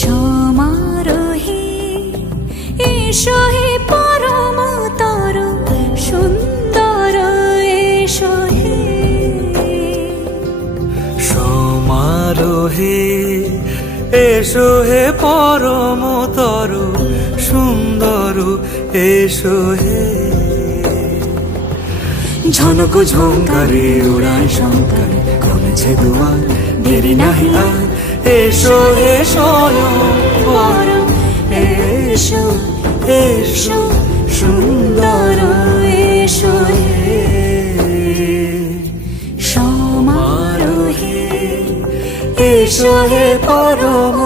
সমারোহে এসো হে পরমতর সুন্দর এসো হে। সমারোহে এসো হে পরমতর সুন্দর এসো হে। ঝনক ঝঙ্কারে উড়ায় শঙ্কারে খুলেছে দুয়ার, দেরি নাহি আর এসো হে স্বয়ংবর। এসো এসো সুন্দর এসো হে। সমারোহে এসো হে পরম